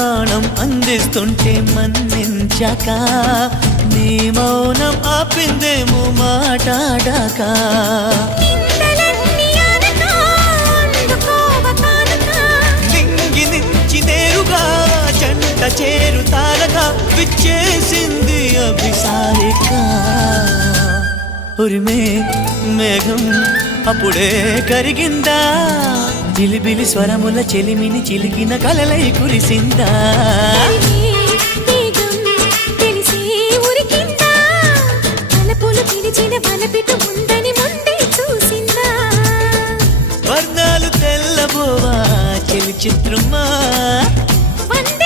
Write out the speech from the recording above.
ప్రాణం అందిస్తుంటే మన్నించాక నీ మౌనం ఆపిందేమో మాటాడాక నింగి నుంచి నేరుగా జంట చేరుతారగా విచ్చేసింది అభిసారిక ఉరిమే మేఘం అప్పుడే కరిగిందా బిలిబిలి స్వరముల చెలిమిని చిలికిన కలలై కురిసిందా వర్ణాలు తెల్లబోవా చెలి చిత్రమా